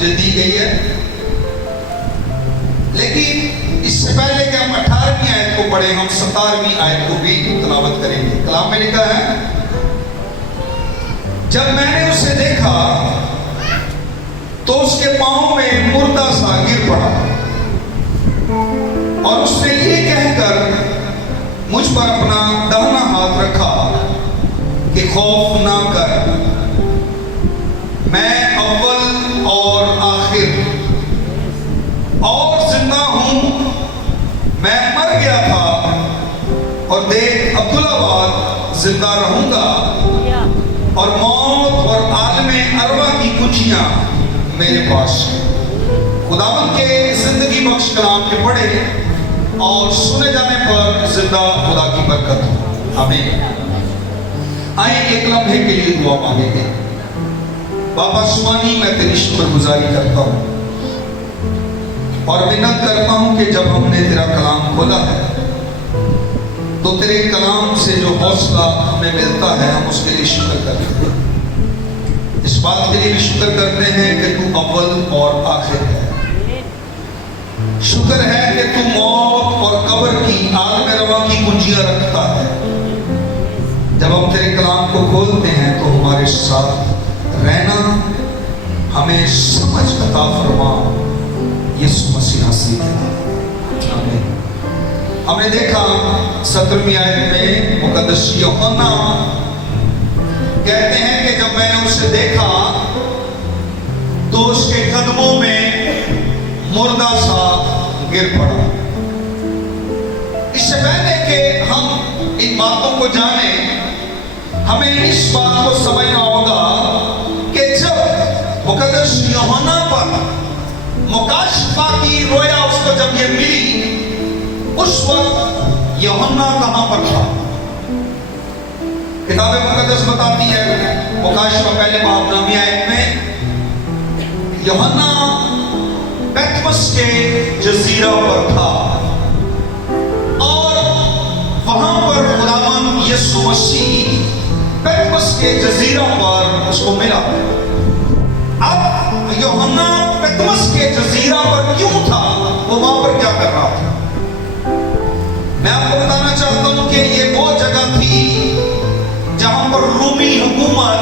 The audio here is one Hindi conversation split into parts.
मुझे दी गई है। लेकिन इससे पहले कि हम 18वीं आयत को पढ़े, हम 17वीं आयत को भी तिलावत करेंगे। कलाम में लिखा है, जब मैंने उसे देखा तो उसके पांव में मुर्दा सा गिर पड़ा और उसने ये कहकर मुझ पर अपना दाहिना हाथ रखा कि खौफ ना कर, मैं अव्वल और आखिर और जिंदा हूं। मैं मर गया था और देख अब्दुल्ला बाद जिंदा रहूंगा और मौत और आलमे अरवा की कुंजियां मेरे पास है। खुदावंद के जिंदगी बख्श कलाम के पढ़े और सुने जाने पर जिंदा खुदा की बरकत हो। आमीन। आइए एक लम्हे के लिए दुआ मांगेंगे। बाबा सुमानी, मैं तेरी शुक्रगुजारी करता हूँ और विनत करता हूँ कि जब हमने तेरा कलाम खोला है तो तेरे कलाम से जो हौसला हमें मिलता है, हम उसके लिए शुक्र करते हैं। इस बात के लिए भी शुक्र करते हैं कि तू अव्वल और आखिर है। शुक्र है कि तू मौत और कब्र की आलम रवा की कुंजियां रखता है। जब हम तेरे कलाम को खोलते हैं तो हमारे साथ रहना, हमें समझ अता फरमा, यीशु मसीह सीखना। आमीन। हमने देखा 17वीं आयत में मुकद्दस यूहन्ना कहते हैं कि जब मैंने उसे देखा तो उसके कदमों में मुर्दा सा गिर पड़ा। इससे पहले कि हम इन बातों को जाने, हमें इस बात को समझना होगा कि जब मुकद्दस यूहन्ना पर मुकाशफा की रोया उसको जब ये मिली, उस वक्त यूहन्ना कहां पर था? किताब मुकद्दस बताती है मुकाशफा पहले बाब 9वीं आयत में, यूहन्ना पैतमस के जजीरा पर था और वहां पर खुदावंद यीशु मसीह पैतमस के जजीरा पर उसको मिला। अब यूहन्ना पैतमस के जजीरा पर क्यों था? वो वहां पर क्या कर रहा था? मैं आपको बताना चाहता हूं कि ये वो जगह थी जहां पर रूमी हुकूमत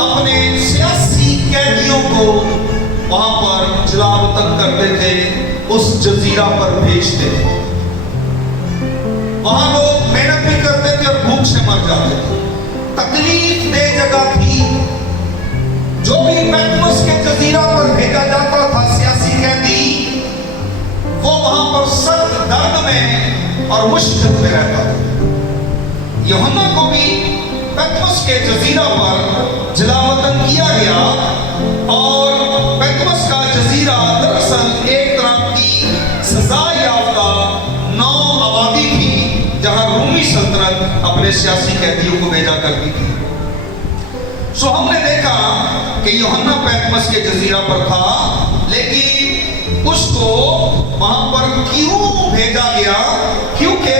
अपने सियासी कैदियों को वहां पर जलावतन करते थे, उस जजीरा पर भेजते थे। वहां लोग मेहनत भी करते थे और भूख से मर जाते थे। तकलीफ दे जगह थी। जो भी पैतमस के जजीरा पर भेजा जाता था सियासी कैदी, वो वहां पर सख्त दर्द में और मुश्किल में रहता था। यूहन्ना को भी पैतमस के जजीरा पर जलावतन किया गया और पैतमस का जजीरा दरअसल एक तरह की सजा याफ्ता नौ आबादी थी जहां रूमी सल्तनत अपने सियासी कैदियों को भेजा करती थी। सो हमने देखा कि यूहन्ना पैतमस के जजीरा पर था, लेकिन उसको वहां पर क्यों भेजा गया? क्योंकि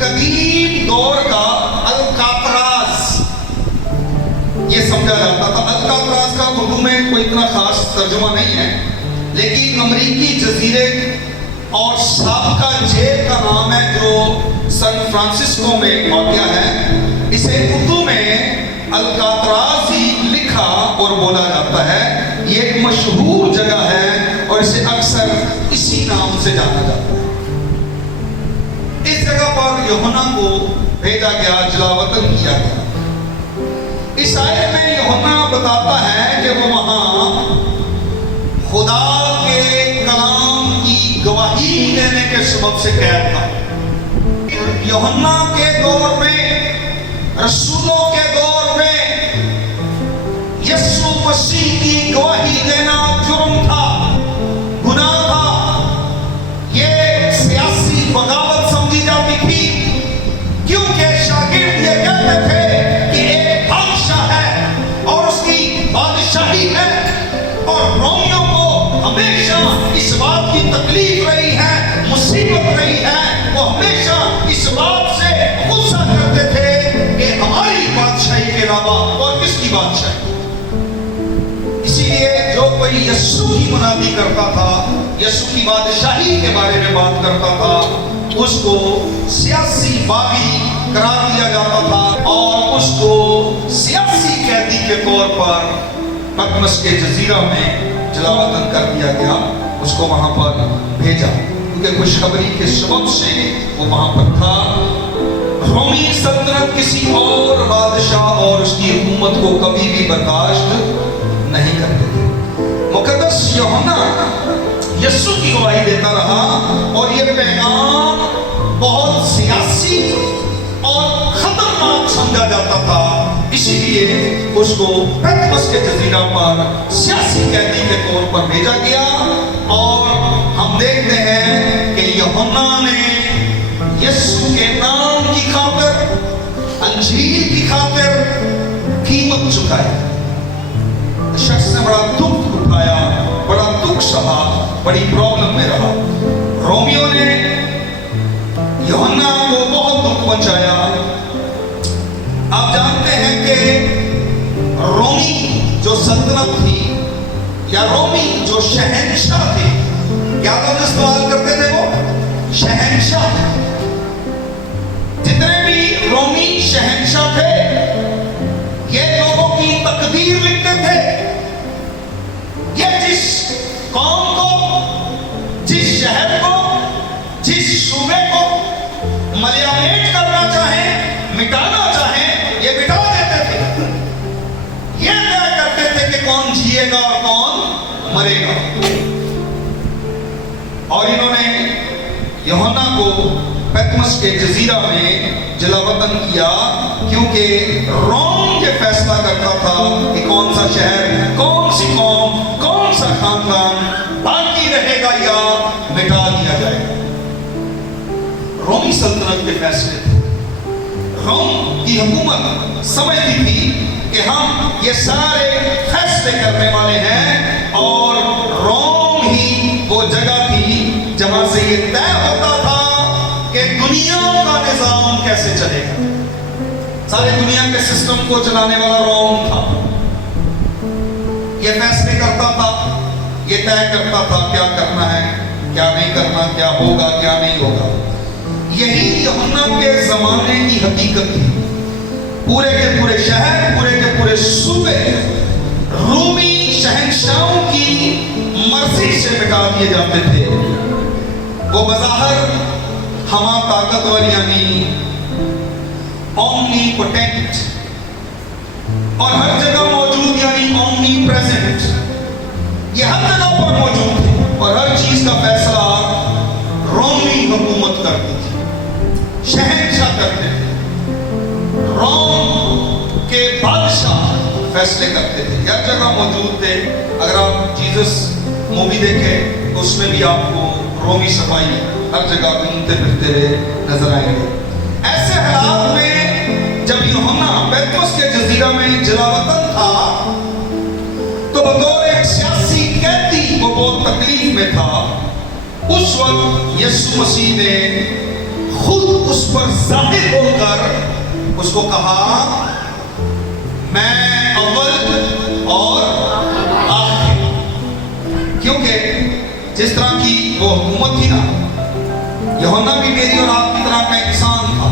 कदीम दौर का अल्कातराज ये समझा जाता था। अल्कातराज का उर्दू में कोई इतना खास तर्जुमा नहीं है, लेकिन अमरीकी जजीरे और साबका जेल का नाम है जो सैन फ्रांसिस्को में वाक़या है। इसे उर्दू में अल्कातराज ही लिखा और बोला जाता है। ये एक मशहूर जगह है और इसे अक्सर इसी नाम से जाना जाता है। इस जगह पर यूहन्ना को भेजा गया, जलावतन किया गया। इस आयत में यूहन्ना बताता है कि वो वहां खुदा के कलाम की गवाही देने के सबब से कैद था। यूहन्ना के दौर में, रसूलों के दौर में यीशु मसीह की गवाही देना जुर्म था, गुनाह था। ये सियासी बगावत समझी जाती थी, क्योंकि शागिर्द ये कहते थे कि एक बादशाह है और उसकी बादशाही है, और रोमियों को हमेशा इस बात की तकलीफ रही है, मुसीबत रही है। वो हमेशा इस बात से गुस्सा करते थे कि हमारी बादशाही के अलावा और किसकी बादशाही। इसीलिए जो कोई भी यीशु की मुनादी करता था, यीशु की बादशाही के बारे में बात करता था, उसको सियासी बागी करार दिया जाता था और उसको सियासी कैदी के तौर पर पतमस के जजीरा में जलावतन कर दिया गया। उसको वहां पर भेजा क्योंकि खुशखबरी के सबब से वो वहां पर था। रोमी सल्तनत किसी और बादशाह और उसकी हुकूमत को कभी भी बर्दाश्त नहीं करते थे। मुकद्दस यूहन्ना यीशु की गवाही देता रहा और ये पैगाम बहुत सियासी और खतरनाक समझा जाता था, इसीलिए उसको पतमस के जजीरा पर सियासी कैदी के तौर पर भेजा गया। और हम देखते हैं कि यूहन्ना ने यीशु के नाम की खातिर, अंजील की खातिर कीमत चुकाई। शख्स ने बड़ा दुख उठाया, बड़ा दुख सहा, बड़ी प्रॉब्लम में रहा। रोमियो ने यूहन्ना को बहुत दुख पहुंचाया। आप जानते हैं कि रोमी जो सल्तनत थी या रोमी जो शहंशाह थे, क्या लोग इस्तेमाल करते थे? वो शहंशाह। जितने भी रोमी शहंशाह थे ये लोगों की तकदीर लिखते थे। ये जिस कौम को, जिस शहर को, जिस सूबे को मलियामेट करना चाहे, मिटाना चाहे, ये मिटा देते थे। ये तय करते थे कि कौन जिएगा और कौन मरेगा। और इन्होंने यूहन्ना को पतमस के जजीरा में जलावतन किया क्योंकि रोम ये फैसला करता था कि कौन सा शहर, कौन सी कौम, कौन सा खानदान बाकी रहेगा या मिटा दिया जाएगा। रोमी सल्तनत के फैसले थे। रोम की हुकूमत समझती थी कि हम ये सारे फैसले करने वाले हैं और रोम ही वो जगह थी जहां से ये तय होता था कि दुनिया का निजाम कैसे चलेगा। सारे दुनिया के सिस्टम को चलाने वाला रोम था। ये फैसले करता था, ये तय करता था क्या करना है, क्या नहीं करना, क्या होगा, क्या नहीं होगा। यही यूहन्ना के जमाने की हकीकत थी। पूरे के पूरे शहर, पूरे के पूरे सूबे रूमी शहंशाहों की मर्जी से मिटा दिए जाते थे। वो बज़ाहिर हमा ताकतवर यानी ओमनीपोटेंट और हर जगह मौजूद यानी ओमनी प्रेजेंट, ये हर जगह पर मौजूद थे और हर चीज का फैसला रोमी हुकूमत करती थी, शहंशाह करते थे। रोम के बादशाह फैसले करते थे, हर जगह मौजूद थे। अगर आप जीसस मूवी देखें तो उसमें भी आपको रोमी सफाई हर जगह घूमते फिरते हुए नजर आएंगे। ऐसे हालात में जब यूहन्ना पतमस के जजीरा में जलावतन था तो बतौर एक सियासी कैदी वो बहुत तकलीफ में था। उस वक्त यीशु मसीह ने खुद उस पर जाहिर होकर उसको कहा, मैं अव्वल और आखिर। क्योंकि जिस तरह की वो हुकूमत थी ना, यूहन्ना भी मेरी और आपकी तरह का इंसान था।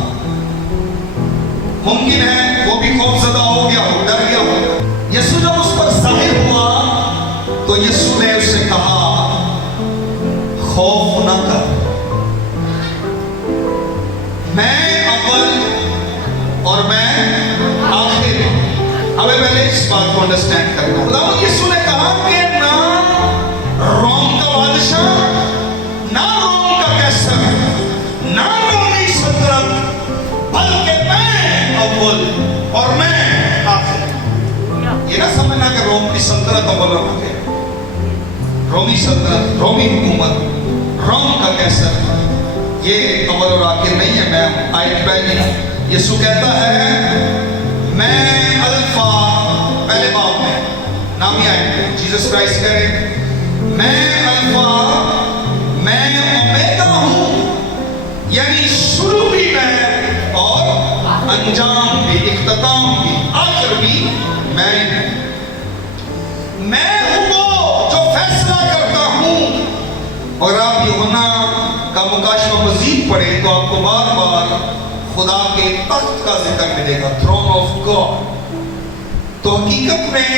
मुमकिन है वो भी खौफजदा हो गया हो, डर गया हो। यीशु जब उस पर जाहिर हुआ तो यीशु ने उससे कहा, खौफ ना कर, मैं अव्वल और मैं आखिर। हमें पहले इस बात को अंडरस्टैंड करना है। खुदावंद यीशु ने कहा कि ना रोम का बादशाह, ना रोम का कैसर, ना रोमी सल्तनत, बल्कि मैं अव्वल और मैं आखिर। ये ना समझना कि रोम की सल्तनत अव्वल और आखिर। रोमी सल्तनत, रोमी हुकूमत, रोम का कैसर, ये अव्वल और आखिर नहीं है। मैं आयत पहली यीशु कहता है, मैं अल्फा, पहले बाब में नाम ही आयत, जीसस क्राइस्ट करें, मैं अल्फा, मैं ओमेगा हूं, यानी शुरू भी मैं और अंजाम भी, इख्तिताम भी, आखिर भी मैं हूं। मैं हूं वो जो फैसला करता हूं। और आप यूहन्ना का मुकाशवा मजीद पढ़े तो आपको बार बार खुदा के तख्त का जिक्र मिलेगा, थ्रोन ऑफ गॉड। तो हकीकत में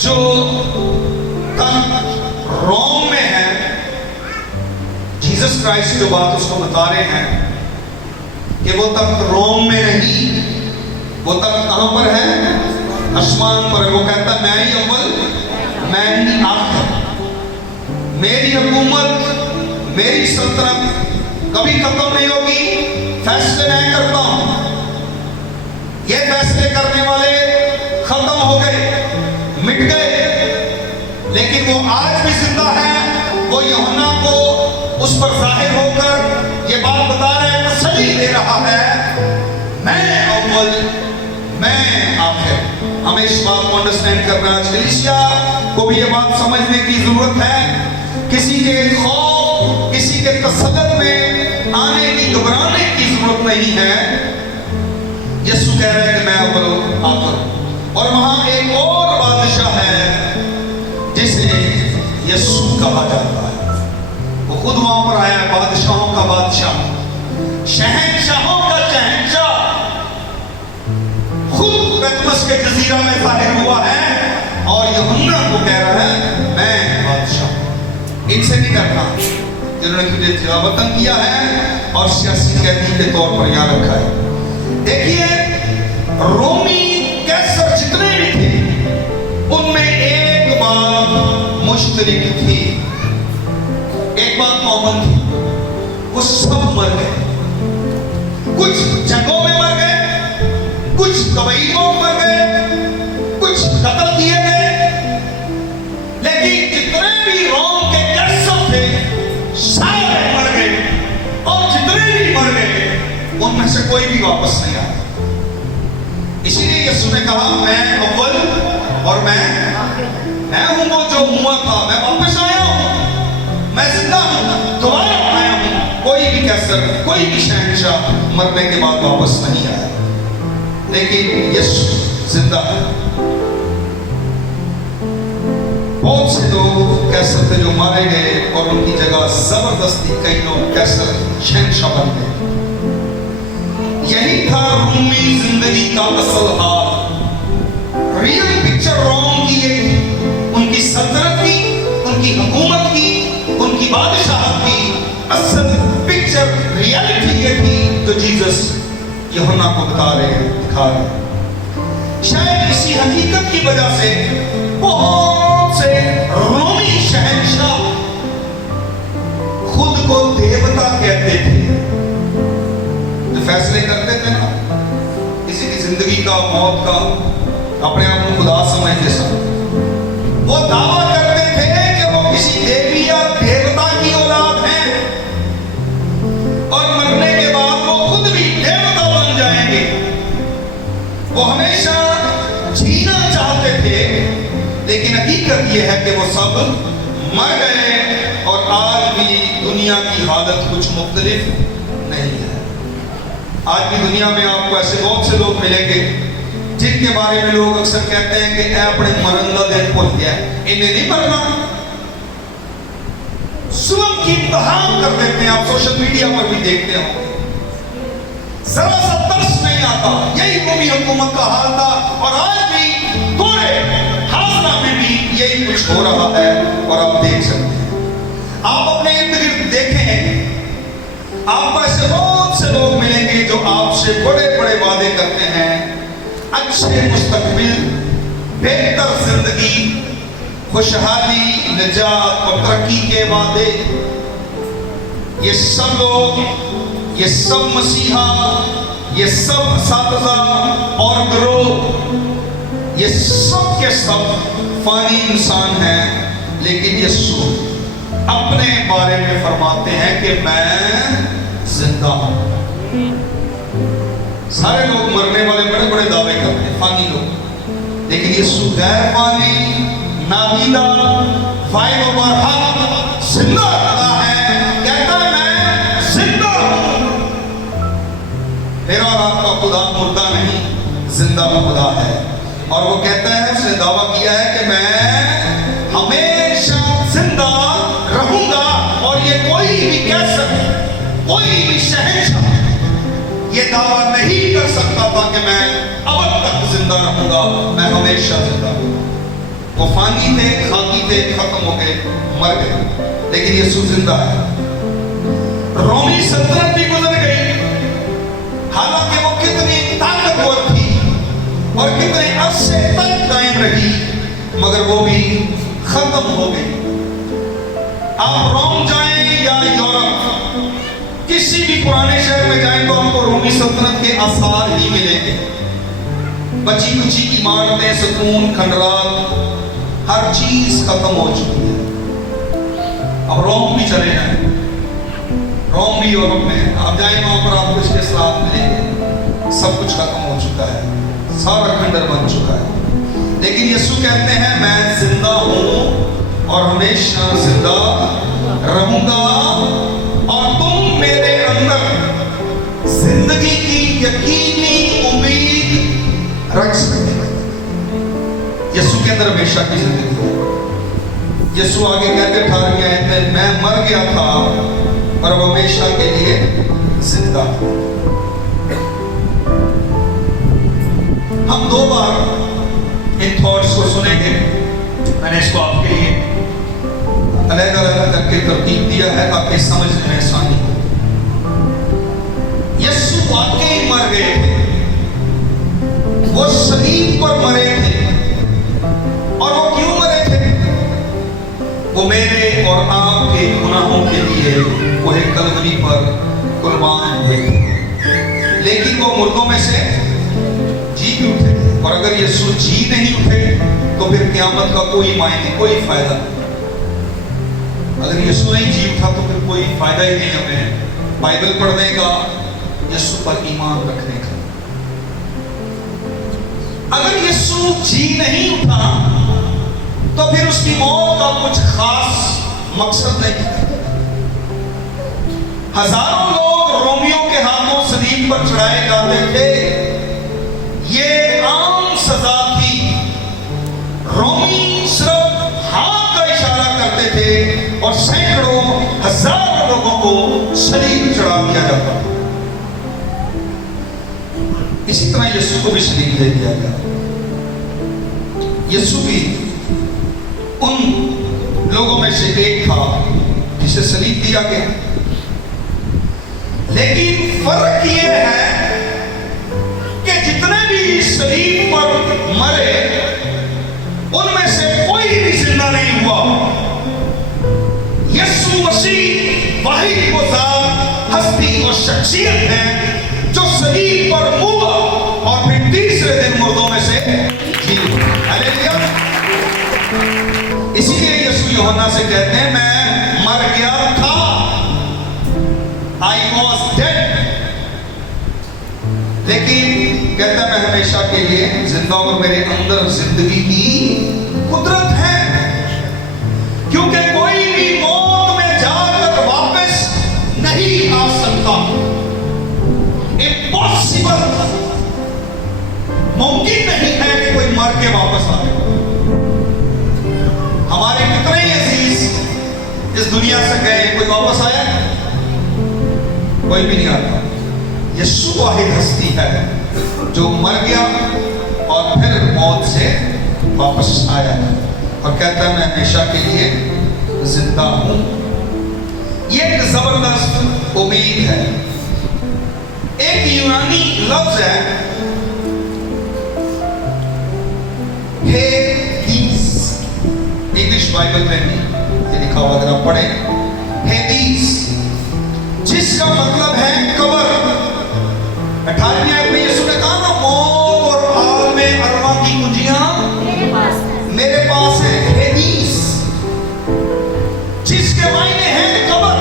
जो तख्त रोम में है, जीसस क्राइस्ट जो बात उसको बता रहे हैं कि वो तख्त रोम में नहीं, वो तख्त कहां पर है? आसमान पर। वो कहता मैं ही अव्वल मैं ही आखिर, मेरी हुकूमत मेरी सल्तनत कभी खत्म नहीं होगी। फैसले मैं करता हूं, ये फैसले करने वाले खत्म हो गए, मिट गए, लेकिन वो आज भी जिंदा है। वो यूहन्ना को उस पर जाहिर होकर ये बात बता रहे हैं, तसल्ली दे रहा है, मैं अव्वल मैं आखिर। हमें इस बात को अंडरस्टैंड करना, कलीसिया को भी ये बात समझने की जरूरत है। किसी के खौफ, किसी के तसल्लुत में आने की, घबराने की जरूरत नहीं है। यीशु कह रहा है कि मैं अव्वल आखिर। और वहां एक और बादशाह है जिसे यीशु कहा जाता है। वो खुद वहां पर आया है, बादशाहों का बादशाह, शहंशाहों का शहंशाह, खुद पैतमस के जजीरा में जाहिर हुआ है और यूहन्ना को कह रहा है मैं बादशाह। इनसे नहीं करना जिन्होंने तुझे वतन किया है और सियासी कैदी के तौर पर यहां रखा है। देखिए रोमी कैसर जितने भी थे उनमें एक बात मुश्तरक थी, एक बात कॉमन थी, वो सब मर गए। कुछ जगहों में मर गए, कुछ कबीलों में मर गए, कुछ कत्ल किए गए, लेकिन जितने भी रोम के कैसर थे सारे मर गए। और जितने भी मर गए उनमें से कोई भी वापस नहीं आया। इसीलिए यीशु ने कहा मैं अव्वल और मैं हूं वो जो हुआ था, मैं वापस आया हूं, मैं जिंदा हूं, दोबारा आया हूं। कोई भी कैसर, कोई भी शहंशाह मरने के बाद वापस नहीं आया, लेकिन यीशु जिंदा है। बहुत से लोग कैसर थे जो मारे गए और उनकी जगह जबरदस्ती कई लोग कैसर शहंशाह बन गए। यही था रूमी जिंदगी का असल हाल। रियल पिक्चर रोम की है, उनकी सल्तनत की, उनकी हुकूमत की, उनकी बादशाहत की असल पिक्चर, रियलिटी ये थी जो जीसस यूहन्ना को बता रहे हैं, दिखा रहे हैं। शायद इसी हकीकत की वजह से बहुत से रोमी शहंशाह खुद को देवता कहते थे। जो फैसले करते थे ना किसी की जिंदगी का, मौत का, अपने आप को खुदा समझते सब, वो दावा करते थे कि वो किसी देवी या देवता की औलाद है और मरने के बाद वो खुद भी देवता बन जाएंगे। वो हमेशा जीना चाहते थे, लेकिन हकीकत ये है कि वो सब मर गए। और आज भी दुनिया की हालत कुछ मुख्तलिफ नहीं है। आज भी दुनिया में आपको ऐसे बहुत से लोग मिलेंगे जिनके बारे में लोग अक्सर कहते हैं कि अपने मरंदा दिन भूल गया, इन्हें नहीं मरना। जुल्म की इंतहा कर देते हैं, आप सोशल मीडिया पर भी देखते हो, जरा सा तरस नहीं आता। यही रोमी हुकूमत का हाल था और आज भी थोड़े हाजरा में भी यही कुछ हो रहा है। और आप देख सकते हैं, आप अपने इर्द गिर्द देखें, आपको ऐसे बहुत से लोग मिलेंगे जो आपसे बड़े बड़े वादे करते हैं, अच्छे मुस्तकबिल, बेहतर जिंदगी, खुशहाली, निजात और तरक्की के वादे। ये सब लोग, ये सब मसीहा, ये सब सातजा और गिरोह, ये सब के सब फानी इंसान हैं। लेकिन यीशु अपने बारे में फरमाते हैं कि मैं जिंदा हूं। सारे लोग मरने वाले बड़े बड़े दावे करते हैं, फानी लोग, लेकिन यीशु गैर फानी, नाबीदा, फाइल ओवर हक, जिंदा खड़ा है, कहता है मैं जिंदा हूं। मेरा और आपका खुदा मुर्दा नहीं, जिंदा खुदा है। और वो कहता है, उसने दावा किया है कि मैं हमेशा जिंदा रहूंगा। और ये कोई भी कह सके, कोई भी शहंशाह ये दावा नहीं कर सकता था कि मैं अब तक जिंदा रहूंगा, मैं हमेशा जिंदा रहूंगा। वो फानी थे, खाकी थे, खत्म हो गए, मर गए, लेकिन यीशु जिंदा है। रोमी सल्तनत भी गुजर गई, हालांकि वो कितनी ताकतवर थी और कितने अरसे तक कायम रही, मगर वो भी खत्म हो गई। आप रोम जाएं या यूरोप, किसी भी पुराने शहर में जाएं तो आपको रोमी सल्तनत के आसार ही मिलेंगे। बची कुची इमारतें, सुकून, खंडरात, हर चीज खत्म हो चुकी है। अब रोम भी चले जाएं, रोम भी यूरोप में आप जाएं, वहां पर आपको इसके साथ मिलेंगे। सब कुछ खत्म हो चुका है, सारा खंडर बन चुका है। लेकिन यीशु कहते हैं मैं जिंदा हूं और हमेशा जिंदा रहूंगा, और तुम मेरे अंदर जिंदगी की यकीनी उम्मीद रख सकते हैं। यीशु के अंदर हमेशा की जिंदगी है। यीशु आगे कहते 18वें आयत में, मैं मर गया था और अब हमेशा के लिए जिंदा। हम 2 बार इन थॉट्स को सुनेंगे। मैंने इसको आपके लिए अलग अलग करके तरतीब दिया है ताकि समझने में आसानी हो। यीशु वाकई मर गए थे, वो सलीब पर मरे थे। और वो क्यों मरे थे? वो मेरे और आपके गुनाहों के लिए वो एक कलवरी पर कुर्बान हुए। लेकिन वो मुर्दों में से जी भी उठे। और अगर यीशु जी नहीं उठे तो फिर क़यामत का कोई मायने, कोई फायदा नहीं। अगर यीशु नहीं जी उठा तो फिर कोई फायदा ही नहीं हमें बाइबल पढ़ने का, यीशु पर ईमान रखने का। अगर यीशु जी नहीं उठा तो फिर उसकी मौत का कुछ खास मकसद नहीं है। हजारों लोग रोमियों के हाथों सलीब पर चढ़ाए जाते थे, ये आम सजा थी। रोमी सिर्फ हाथ का इशारा करते थे और सैकड़ों हजारों लोगों को सलीब चढ़ा दिया जाता। इसी तरह यीशु को भी सलीब दे दिया गया। यीशु भी उन लोगों में से एक था जिसे सलीब दिया गया। लेकिन फर्क यह है कि जितने भी सलीब पर मरे उनमें से कोई भी जिंदा नहीं हुआ। यीशु मसीह वाहिद वो ज़ात, हस्ती और शख्सियत है जो सलीब पर हुआ और फिर तीसरे दिन मुर्दों में से जी उठा। हालेलुया। इसीलिए यीशु यूहन्ना से कहते हैं मैं मर गया था, I was dead, लेकिन कहता मैं हमेशा के लिए जिंदा और मेरे अंदर जिंदगी की कुदरत है। क्योंकि कोई भी मौत में जाकर वापस नहीं आ सकता। इम्पॉसिबल, मुमकिन नहीं है कि कोई मर के वापस आए। हमारे कितने अजीज इस दुनिया से गए, कोई वापस आया? कोई भी नहीं आता। यीशु वाहिद हस्ती है जो मर गया और फिर मौत से वापस आया और कहता है मैं हमेशा के लिए जिंदा हूं। ये एक जबरदस्त उम्मीद है। एक यूनानी लफ्ज है हेदीस, इंग्लिश बाइबल में भी ये लिखा हुआ, अगर आप पढ़ें हेदीस, जिसका मतलब है कब्र। 18वें आयत में यीशु ने कहा ना, मौत और आल में अरवा की कुंजियां मेरे पास है। हेदीस जिसके मायने हैं कब्र।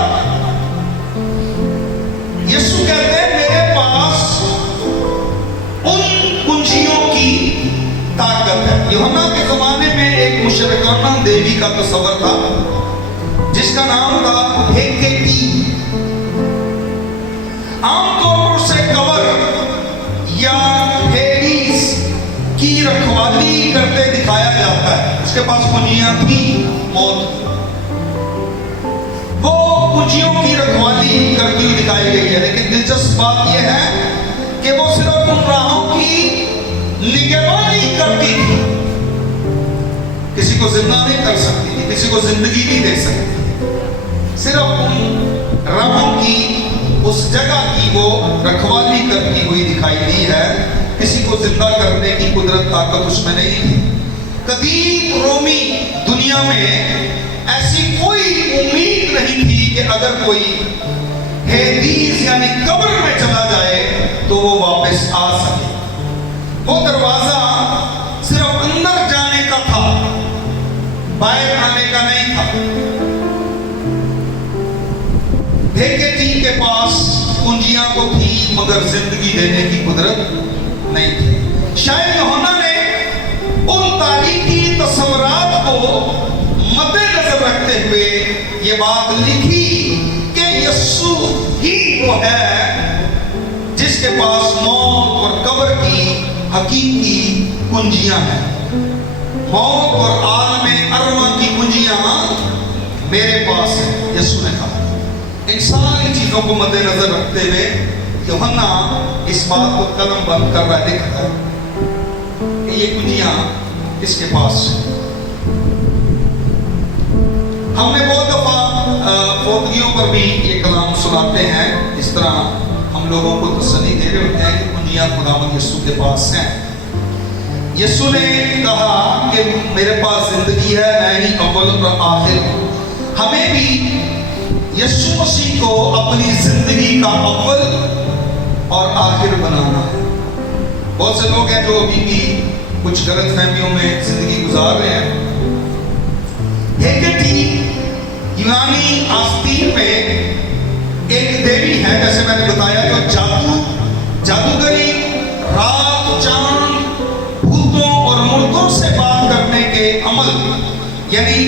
यीशु कहते हैं मेरे पास उन कुंजियों की ताकत है। यूहन्ना के जमाने में एक मुशरिकाना देवी का तस्वर था जिसका नाम था हेकेती। आमतौर पर उसे कब्र या हेडीज की रखवाली करते दिखाया जाता है। उसके पास कुंजियां थी मौत, वो कुंजियों की रखवाली करती हुई दिखाई गई है। लेकिन दिलचस्प बात यह है कि वो सिर्फ उन राहों की निगरानी करती थी, किसी को जिंदा नहीं कर सकती थी, किसी को जिंदगी नहीं दे सकती थी। सिर्फ उन राहों की, उस जगह की वो रखवाली करती हुई दिखाई दी है। किसी को जिंदा करने की कुदरत ताकत उसमें नहीं थी। कदीम रोमी दुनिया में ऐसी कोई उम्मीद नहीं थी कि अगर कोई हेदीस यानी कब्र में चला जाए तो वो वापस आ सके। वो दरवाजा सिर्फ अंदर जाने का था, बाहर आने का नहीं था। हेकेटी के पास कुंजियां तो थी मगर जिंदगी देने की कुदरत नहीं थी। शायद यूहन्ना ने उन तारीखी तस्वुरात को मद्देनजर रखते हुए ये बात लिखी कि यीशु ही वो है जिसके पास मौत और कब्र की हकीकी कुंजियां हैं। मौत और आलमे अरमा की कुंजियां मेरे पास है, यीशु ने कहा। इन सारी चीजों को मद्देनजर रखते हुए यूहन्ना इस बात को कलम बंद कर रहा है, लिख रहा है कि ये कुंजियां इसके पास है। हमने बहुत दफा फौतगियों पर भी ये कलाम सुनाते हैं, इस तरह हम लोगों को तसल्ली दे रहे होते हैं कि कुंजियां खुदावंद यीशु के पास हैं। यीशु ने कहा कि मेरे पास जिंदगी है, मैं ही अव्वल और आखिर हूं। हमें भी यीशु मसीह को अपनी जिंदगी का अव्वल और आखिर बनाना है। बहुत से लोग हैं जो अभी भी कुछ गलत फहमियों में जिंदगी गुजार रहे हैं। हेकेटी यूनानी आस्तीन में एक देवी है, जैसे मैंने बताया, जो जादूगरी, रात, चांद, भूतों और मुर्दों से बात करने के अमल यानी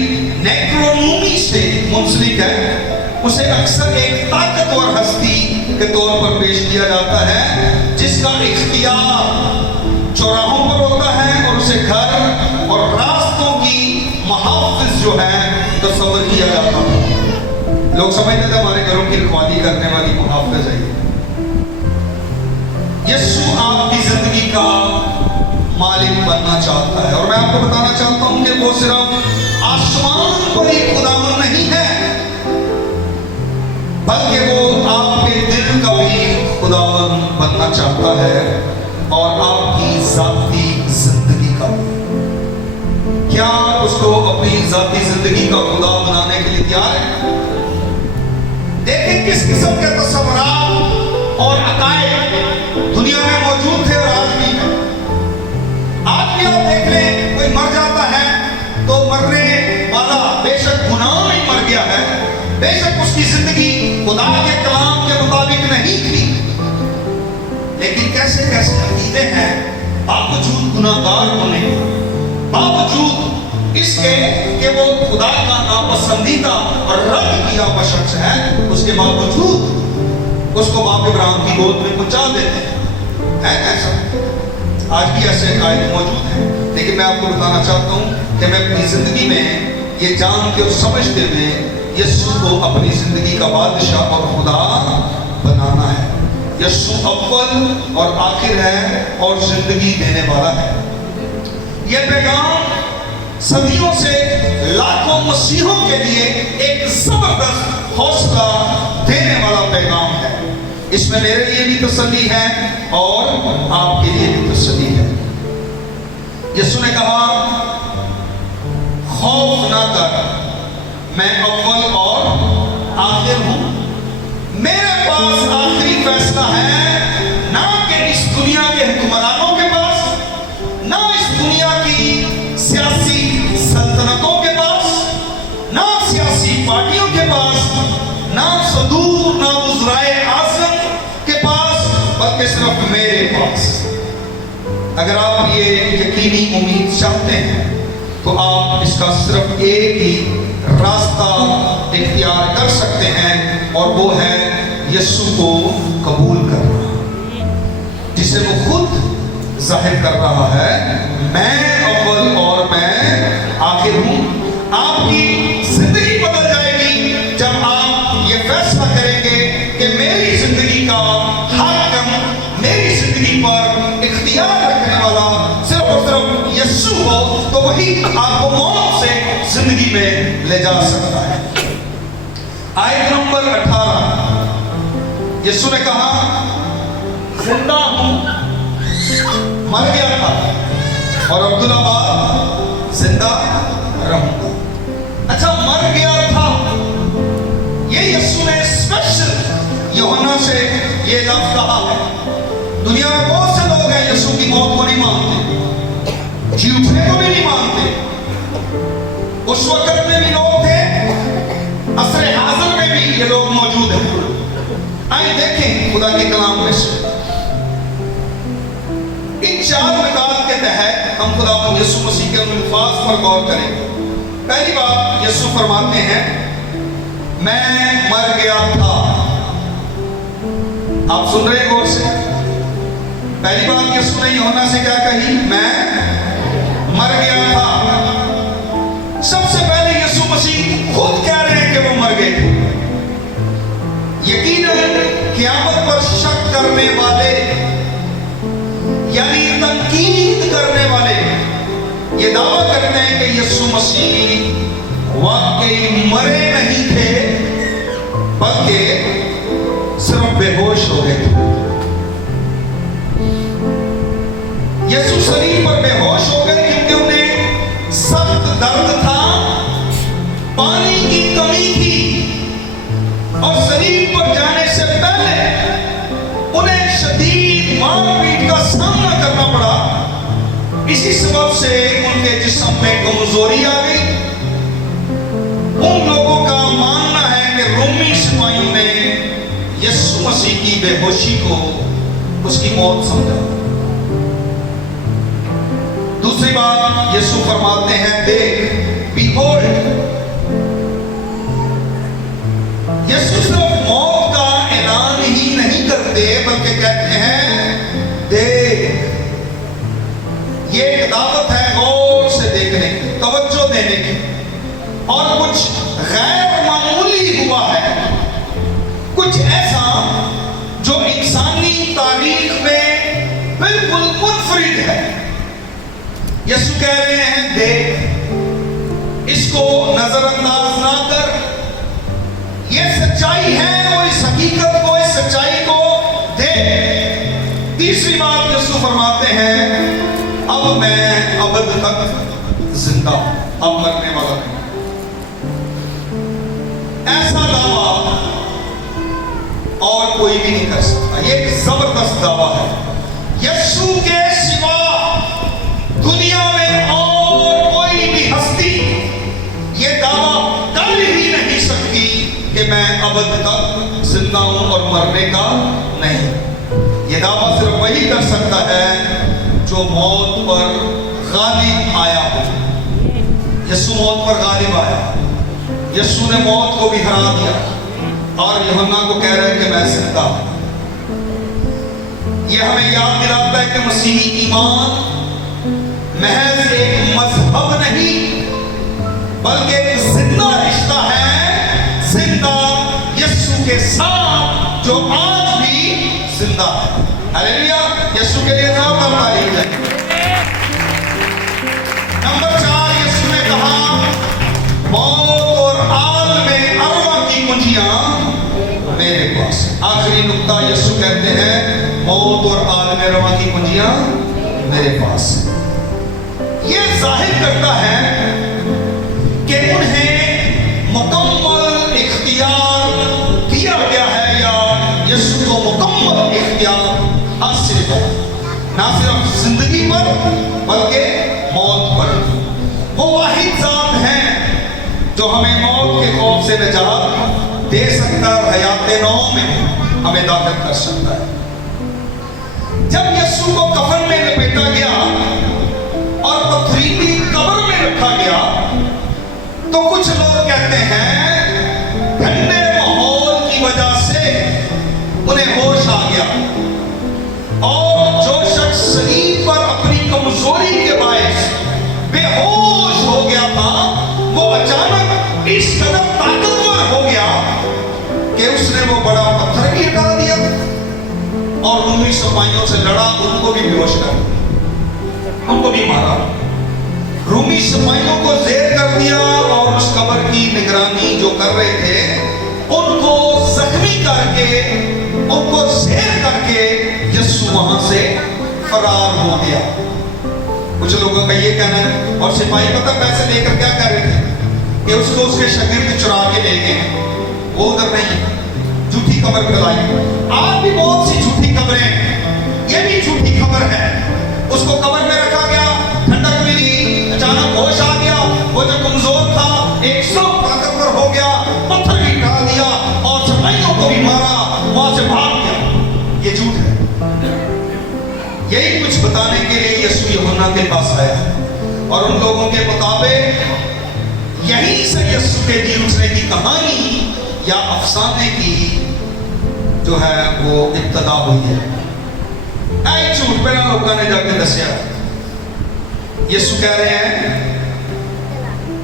नेक्रोनोमी से मुंसलिक है। उसे अक्सर एक ताकतवर हस्ती के तौर पर पेश किया जाता है जिसका इख्तियार चौराहों पर होता है और उसे घर और रास्तों की मुहाफिज जो है तस्वर किया जाता है। लोग समझते थे हमारे घरों की रखवाली करने वाली मुहाफिज है। यीशु आपकी जिंदगी का मालिक बनना चाहता है और मैं आपको बताना चाहता हूं कि वो सिर्फ आसमान पर ही खुदावन नहीं है, बल्कि वो आपके दिल का भी खुदावन बनना चाहता है और आपकी जाती जिंदगी का। क्या उसको अपनी जाती जिंदगी का खुदा बनाने के लिए तैयार है? देखिए किस किस्म के तस्वुरात और अकायद दुनिया में मौजूद थे और आज भी है। आज भी आप देख लें, कोई मर जाता है तो मरने वाला बेशक गुनाह में मर गया है, बेशक उसकी जिंदगी खुदा के कलाम के मुताबिक नहीं थी, लेकिन कैसे कैसे अकीदे हैं बावजूद गुनाहगार होने, बावजूद इसके कि वो खुदा का नापसंदीदा और रद्द किया हुआ शख्स है, उसके बावजूद उसको बाप इब्राहिम की गोद में पहुंचा देते हैं। ऐसा आज भी ऐसे कायदे मौजूद हैं। लेकिन मैं आपको बताना चाहता हूं कि मैं अपनी जिंदगी में ये जानते और समझते हुए यीशु को अपनी जिंदगी का बादशाह और खुदा बनाना है। यीशु अव्वल और आखिर है और जिंदगी देने वाला है। यह पैगाम सदियों से लाखों मसीहों के लिए एक जबरदस्त हौसला देने वाला पैगाम है। इसमें मेरे लिए भी तसल्ली है और आपके लिए भी तसल्ली है। यीशु ने कहा, खौफ ना कर, मैं अव्वल और आखिर हूं। मेरे पास आखिरी फैसला है, ना कि इस दुनिया के हुक्मरानों के पास, ना इस दुनिया की सियासी सल्तनतों के पास, ना सियासी पार्टियों के पास, ना सदूर, ना वज़राए आज़म के पास, बल्कि सिर्फ मेरे पास। अगर आप ये यकीनी उम्मीद चाहते हैं तो आप इसका सिर्फ एक ही रास्ता इख्तियार कर सकते हैं और वो है यीशु को कबूल करना, जिसे वो खुद जाहिर कर रहा है, मैं अव्वल और मैं आखिर हूं। आपकी जिंदगी बदल जाएगी जब आप ये फैसला करेंगे कि मेरी जिंदगी का हाकिम, मेरी जिंदगी पर इख्तियार रखने वाला सिर्फ और सिर्फ यीशु हो, तो वही आपको मौत से जिंदगी में ले जा सकता है। आयत नंबर 18, यीशु ने कहा, जिंदा हूं, मर गया था और अब्दुल्लाबाद जिंदा रहूंगा। अच्छा, मर गया था, ये यीशु ने स्पेशल यूहन्ना से ये लफ्ज कहा है। दुनिया में बहुत से लोग हैं यीशु की मौत को नहीं मानते, जी उठने को भी नहीं मानते। उस वक्त में भी लोग थे, असरे हाज़िर में भी ये लोग मौजूद हैं। आइए देखें खुदा के कलाम में से इन 4 नुकात के तहत हम खुदा यीशु मसीह के अल्फाज पर गौर करेंगे। पहली बात, यीशु फरमाते हैं, मैं मर गया था। आप सुन रहे हैं गौर से? पहली बात यीशु ने यूहन्ना से क्या कही? मैं मर गया था। सबसे पहले यीशु मसीह खुद कह रहे हैं कि वो मर गए थे। यकीनन क़यामत पर शक करने वाले, यानी तनकीद करने वाले ये दावा करते हैं कि यीशु मसीह वाकई मरे नहीं थे, बल्कि सिर्फ बेहोश हो गए थे। यीशु शरीर पर बेहोश हो गए क्योंकि उन्हें सख्त दर्द था, पानी की कमी थी और शरीर पर जाने से पहले उन्हें शदीद मारपीट का सामना करना पड़ा। इसी सबब से उनके जिस्म में कमजोरी आ गई। उन लोगों का मानना है कि रोमी सिपाहियों ने यीशु मसीह की बेहोशी को उसकी मौत समझा। दूसरी बात, यीशु फरमाते हैं, देख, behold। यीशु सिर्फ मौत का ऐलान ही नहीं करते, बल्कि कहते हैं, देख। ये एक दावत है गौर से देखने की, तवज्जो देने की। और कुछ गैर मामूली हुआ है, कुछ ऐसा जो इंसानी तारीख में बिल्कुल मुनफरिद है। यीशु कह रहे हैं, देख, इसको नजरअंदाज ना कर। ये सच्चाई है और इस हकीकत को, इस सच्चाई को देख। तीसरी बात यीशु फरमाते हैं, अब मैं अबद तक जिंदा हूं, अब मरने वाला नहीं। ऐसा दावा और कोई भी नहीं कर सकता। ये एक जबरदस्त दावा है। यीशु के सिवा दुनिया में और कोई भी हस्ती ये दावा कर ही नहीं सकती कि मैं अबद तक जिंदा हूं और मरने का नहीं। ये दावा सिर्फ वही कर सकता है जो मौत पर गालिब आया हो। यीशु मौत पर गालिब आया, यीशु ने मौत को भी हरा दिया और यूहन्ना को कह रहा है कि मैं जिंदा हूं। यह हमें याद दिलाता है कि मसीही ईमान महज एक मजहब नहीं, बल्कि एक जिंदा रिश्ता है, जिंदा यीशु के साथ, जो आज भी जिंदा है। हालेलुया! यीशु के लिए जोरदार तारीफ है। नंबर 4, यीशु ने कहा, मौत और आलमे अरवा की कुंजियां मेरे पास। आखिरी नुक्ता, यीशु कहते हैं, मौत और आलमे अरवा की कुंजियां मेरे पास। ये जाहिर करता है कि उन्हें मुकम्मल इख्तियार दिया गया है, या यीशु को मुकम्मल इख्तियार हासिल है, ना सिर्फ जिंदगी पर बल्कि मौत पर। वो वाहिद जात है जो हमें मौत के खौफ से निजात दे सकता है, हयात नौ में हमें दाखिल कर सकता है। जब यीशु को कफन में लपेटा गया और पथरीली कब्र में रखा गया, तो कुछ लोग कहते हैं ठंडे माहौल की वजह से उन्हें होश आ गया, और जो शख्स शरीर पर ताकतवर हो गया कि उसने वो बड़ा पत्थर भी हटा दिया और रूमी सिपाहियों से लड़ा, उनको भी बेहोश कर दिया, उनको भी मारा, रूमी सिपाहियों को जेर कर दिया और उस कब्र की निगरानी जो कर रहे थे उनको जख्मी करके, उनको जेर करके यीशु वहां से फरार हो गया। कुछ लोगों का ये कहना है, और सिपाही पता पैसे लेकर क्या कर रहे थे कि उसको उसके शागिर्द चुरा के ले गए, वो उधर नहीं, झूठी खबर फैलाई। आज भी बहुत सी झूठी खबरें, ये भी झूठी खबर है। उसको कब्र में रखा गया, ठंडक मिली, अचानक होश आ गया, वो जो कमजोर था एकदम ताकतवर हो गया, पत्थर भी डाल दिया और सिपाहियों को भी मारा, वहां से भाग गया। ये झूठ है। यही कुछ बताने के लिए यीशु यूहन्ना के पास आया और उन लोगों के मुताबिक यहीं से यीशु के जी उठने की कहानी या अफसाने की जो है वो इब्तदा हुई है। ऐ झूठ पे ना लोगों ने जाके दसिया। यीशु कह रहे हैं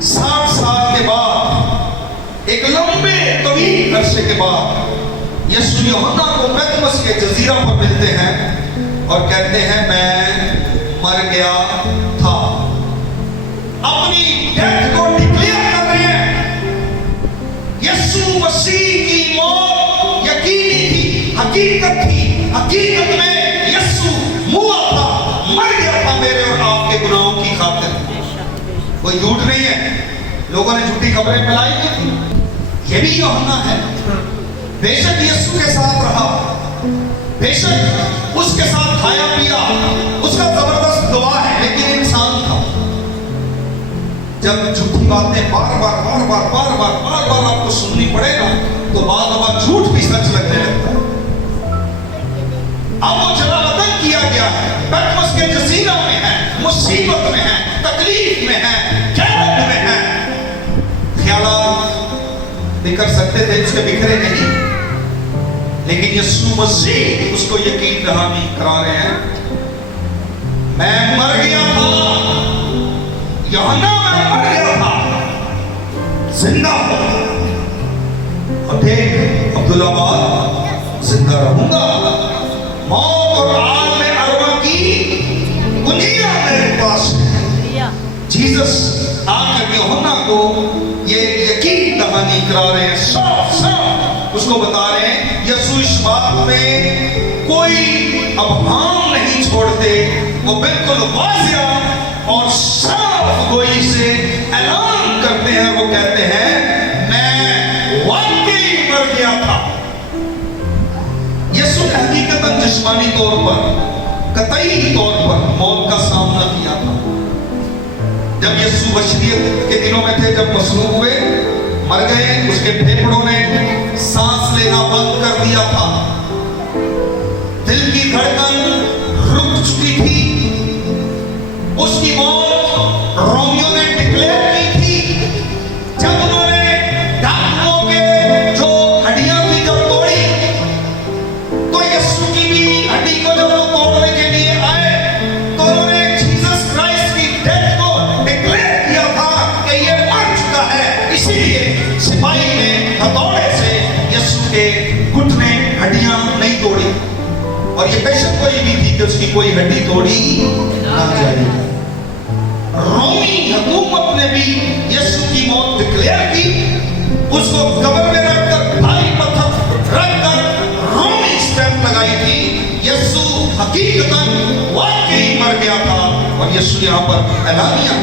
60 साल के बाद, एक लंबे तवील अरसे के बाद यीशु यूहन्ना को पैतमस के जजीरा पर मिलते हैं और कहते हैं मैं मर गया था। अपनी डेथ को डिक्लेयर कर रहे हैं। यीशु मसीह की मौत यकीनी थी, हकीकत थी। हकीकत में यीशु मुआ था, मर गया था मेरे और आपके गुनाहों की खातिर। कोई झूठ नहीं है। लोगों ने झूठी खबरें फैलाई थी। ये भी यूहन्ना है। बेशक यीशु के साथ रहा, बेशक उसके साथ खाया पिया, उसका जबरदस्त गवाह है, लेकिन इंसान था। जब झूठी बातें बार बार आपको सुननी पड़ेगा तो बाद झूठ भी सच लगने लगता है। अब वो जलावतन किया गया है, पैतमस के जजीरा में है, मुसीबत में है, तकलीफ में है, कैद में है। ख्यालात बिखर सकते थे, उसके बिखरे नहीं, लेकिन यीशु मसीह उसको यकीन दहानी करा रहे हैं। मैं मर गया था, यूहन्ना मैं मर गया था, जिंदा हो और देख अब्दुल्लाबाद जिंदा रहूंगा। मौत और आग में अरवा की कुंजियां मेरे पास है। जीसस आकर यूहन्ना को ये यकीन दहानी करा रहे हैं, साफ साफ उसको बता रहे हैं। यीशु इस बात में कोई अबहाम नहीं छोड़ते, वो बिल्कुल वाज़िया और साफ गोई से ऐलान करते हैं। वो कहते हैं मैं वाकई मर गया था। यीशु ने हकीकतन जिस्मानी तौर पर, कतई तौर पर मौत का सामना किया था। जब यीशु बशरियत के दिनों में थे, जब मसलूब हुए, मर गए, उसके फेफड़ों ने सांस लेना बंद कर दिया था, दिल की धड़कन रुक चुकी थी। उसकी मौत रोमियो ने डिक्लेयर की थी। जब उन्होंने डाकुओं के जो हड्डियां थी जब तोड़ी, तो यीशु की भी हड्डी को जब वो तोड़ने के लिए आए तो उन्होंने जीसस क्राइस्ट की डेथ को डिक्लेयर किया था कि ये मर चुका है। इसीलिए सिपाही ने हथौड़े से यीशु के घुटने हड्डियां नहीं तोड़ी, और ये बेशक कोई भी थी कि उसकी कोई हड्डी तोड़ी ना जाए। रोमी हुकूमत ने भी यीशु की मौत डिक्लेयर की, उसको कब्र में रखकर भारी पत्थर रखकर रोमी स्टैंप लगाई थी। यीशु हकीकतन वाकई मर गया था। और यीशु यहाँ पर ऐलानिया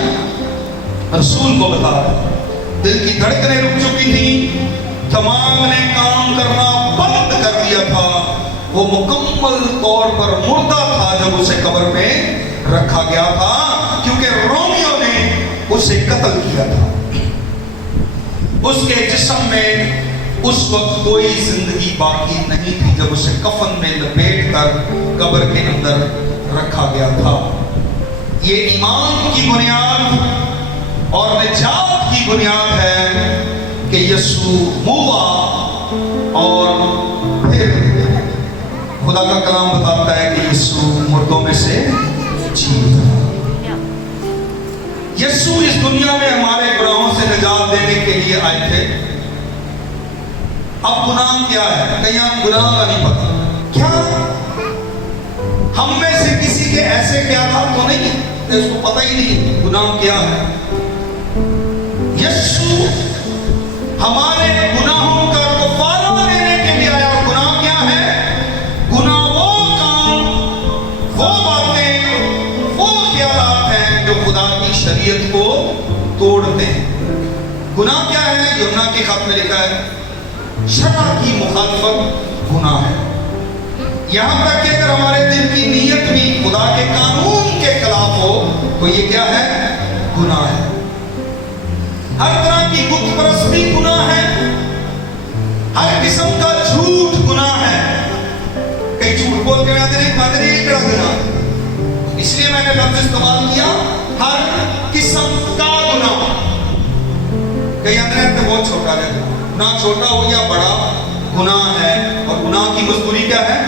रसूल को बता रहा है, दिल की धड़कनें रुक चुकी थी, दिमाग ने काम करना बंद कर दिया था, वो मुकम्मल तौर पर मुर्दा था जब उसे कब्र में रखा गया था, क्योंकि रोमियो ने उसे कत्ल किया था। उसके जिस्म में उस वक्त कोई जिंदगी बाकी नहीं थी जब उसे कफन में लपेट कर कब्र के अंदर रखा गया था। ये ईमान की बुनियाद और निजात की बुनियाद है कि यीशु हुआ और फिर खुदा का कलाम बताता है कि यीशु मुर्दों में से जी उठा। यीशु इस दुनिया में हमारे गुनाहों से निजात देने के लिए आए थे। अब गुनाह क्या है? कहीं आप गुनाह का नहीं पता क्या? हम में से किसी के ऐसे ख्याल तो नहीं है उसको पता ही नहीं गुनाह क्या है। यीशु हमारे गुनाहों का कफारा देने के लिए आया। गुनाह क्या है? गुनाह वो काम, वो बातें, वो ख्यालात हैं जो खुदा की शरीयत को तोड़ते हैं। गुनाह क्या है? यूहन्ना के खत में लिखा है शरा की मुखालफत गुनाह है। यहां तक कि अगर हमारे दिल की नीयत भी खुदा के कानून के खिलाफ हो तो ये क्या है? गुनाह है। हर तरह की बुत परस्ती गुनाह है। हर किस्म का झूठ गुनाह है। कई झूठ बोलते हैं एक बड़ा गुनाह, इसलिए मैंने लफ्ज इस्तेमाल किया हर किस्म का गुनाह। कई अंदर बहुत छोटा है, ना छोटा हो या बड़ा गुनाह है। और गुनाह की मजदूरी क्या है?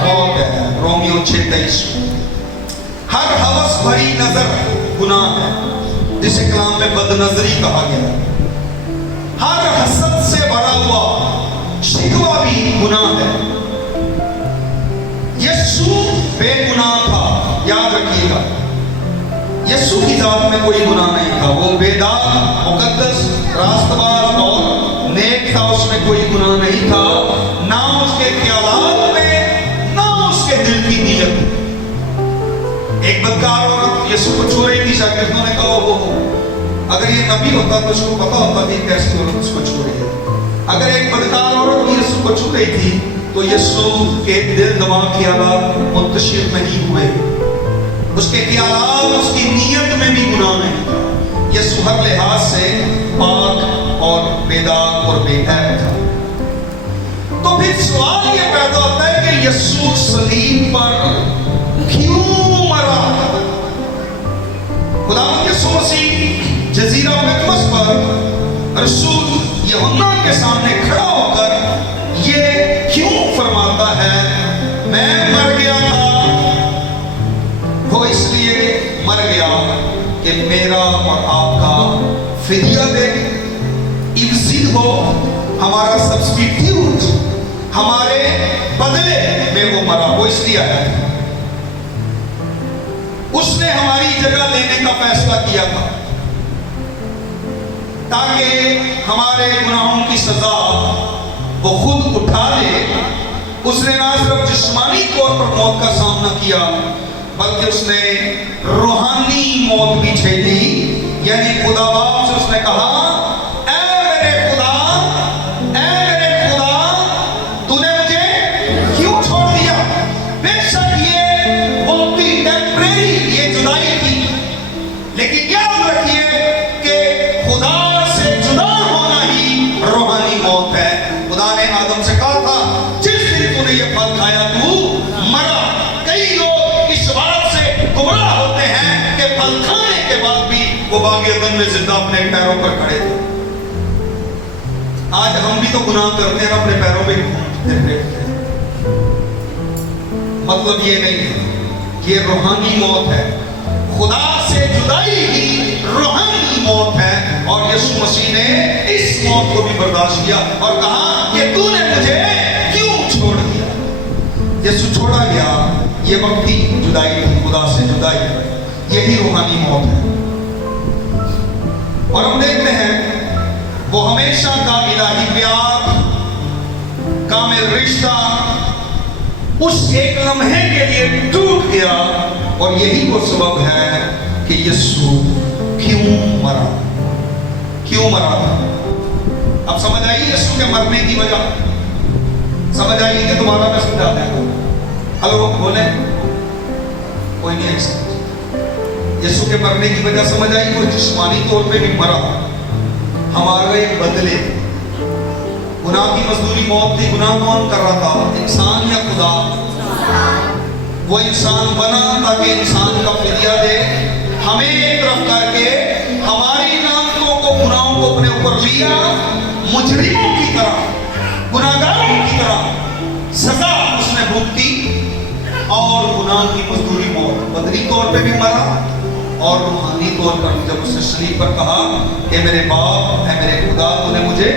मौत है। रोमियो 6:23। हर हवस भरी नजर गुनाह है, जिसे कलाम में बदनजरी कहा गया। हर हसद से भरा हुआ शिकवा भी गुनाह है। यीशु बेगुनाह था, याद रखिएगा। यीशु की जात में कोई गुनाह नहीं था। वो बेदाग, मुकद्दस, रास्तबाज और नेक था। उसमें कोई गुनाह नहीं था, ना उसके ख्यालात में, ना उसके दिल की नीयत। एक बदकार औरत यीशु को छू रही थी। शागिर्दों ने कहा वो अगर ये नबी होता तो उसको पता होता कि कैसी औरत उसको छू रही है। अगर एक बदकार औरत यीशु को छू रही थी तो यीशु के दिल दिमाग के हालात मुंतशिर नहीं हुए। उसके ख्यालात, उसकी नीयत में भी गुनाह नहीं था। यीशु हर लिहाज से पाक और बेदाग और बेऐब था। तो फिर सवाल यह पैदा होता है कि यीशु सलीब पर क्यों मरा? खुदावंद यीशु मसीह जजीरा पतमस पर रसूल यूहन्ना के सामने खड़ा होकर ये क्यों फरमाता है मैं मर गया था? वो इसलिए मर गया कि मेरा और आपका फिदिया दे, इवज़ी हो, हमारा सब्स्टिट्यूट, हमारे बदले में वो मरा। वो इसलिए आया था, उसने हमारी जगह लेने का फैसला किया था ताकि हमारे गुनाहों की सजा वो खुद उठा ले। उसने ना सिर्फ जिस्मानी तौर पर मौत का सामना किया बल्कि उसने रूहानी मौत भी झेली। यानी खुदा बाप से उसने कहा ऐ मेरे खुदा, तूने मुझे क्यों छोड़ दिया? बेशक ये मौत टेम्परेरी, ये जुदाई थी, लेकिन याद रखिए कि खुदा से जुदा होना ही रूहानी मौत है। खुदा ने आदम से कहा था जिस दिन तूने ये फल खाया तू मरा। कई लोग इस बात से गुमराह होते हैं कि फल खाने के बाद भी वो बागे अदन में जिंदा अपने पैरों पर खड़े थे। आज हम भी तो गुनाह करते हैं, अपने पैरों पे घूमते फिरते हैं। मतलब ये नहीं है, ये रूहानी मौत है। खुदा से जुदाई ही रूहानी मौत है। और यीशु मसीह ने इस मौत को भी बर्दाश्त किया और कहा कि तूने मुझे क्यों छोड़ दिया? यीशु छोड़ा गया, ये वक्ती जुदाई थी, खुदा से जुदाई, यही रूहानी मौत है। और हम देखते हैं वो हमेशा का इलाही प्यार, कामिल रिश्ता उस एक लम्हे के लिए टूट गया। और यही वो सबब है कि यीशु क्यों मरा, क्यों मरा था। अब समझ आई यीशु के मरने की वजह? समझ आई कि तुम्हारा मैं समझाता हूं। हेलो बोले, कोई नहीं है। यीशु के मरने की वजह समझ आई? वो जिस्मानी तौर पे भी मरा हमारे बदले। गुनाह की मजदूरी मौत थी। गुनाह कौन कर रहा था? इंसान या खुदा? वो इंसान बना ताकि इंसान का फिदिया दे, हमें एक तरफ करके हमारी नामों को, गुनाहों को अपने ऊपर लिया। मुजरिमों की तरह, गुनाहगारों की तरह सजा उसने भुगती और गुनाह की मजदूरी मौत। बदनी तौर पे भी मरा और रूहानी तौर पर जब उसने सलीब पर कहा कि मेरे बाप है, मेरे खुदा तूने मुझे,